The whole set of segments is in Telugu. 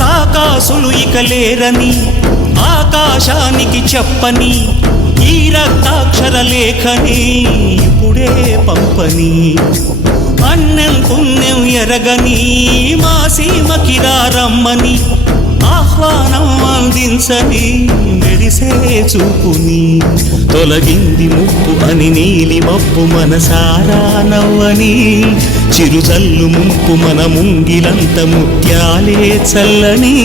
రాకాసులు ఇక లేరని ఆకాశానికి చెప్పని ఈ రక్తాక్షర లేఖని ఇప్పుడే పంపని అన్నం పుణ్యం ఎరగని మా సీమకిరా రమ్మని ఆహ్వానం అందించని మెరిసే చూపుని తొలగింది ముప్పు అని నీలి మప్పు మనసారా నవ్వని చిరుజల్లు ముంపు మన ముంగిలంత ముత్యాలే చల్లని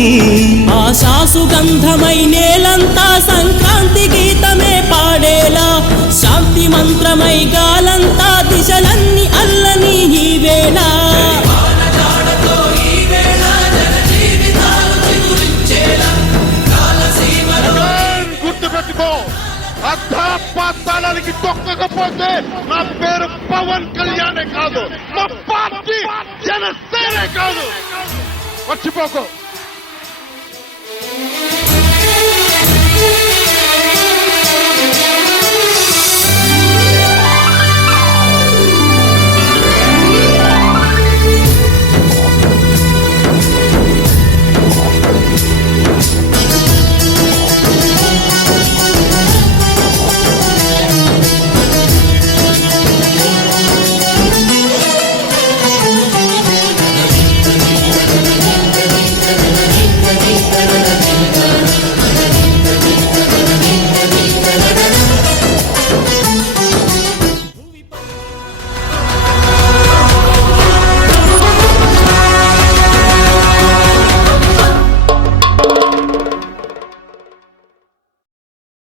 ఆశాసు గంధమై నేలంతా సంక్రాంతి గీతమే పాడేలా శాంతి మంత్రమై గాలంతా దిశలన్నీ అల్లని ఈ వేళ అర్థపాతాళానికి తొక్కకపోతే నా పేరు పవన్ కళ్యాణే కాదు, మా పార్టీ జనసేనే కాదు, మర్చిపోకు.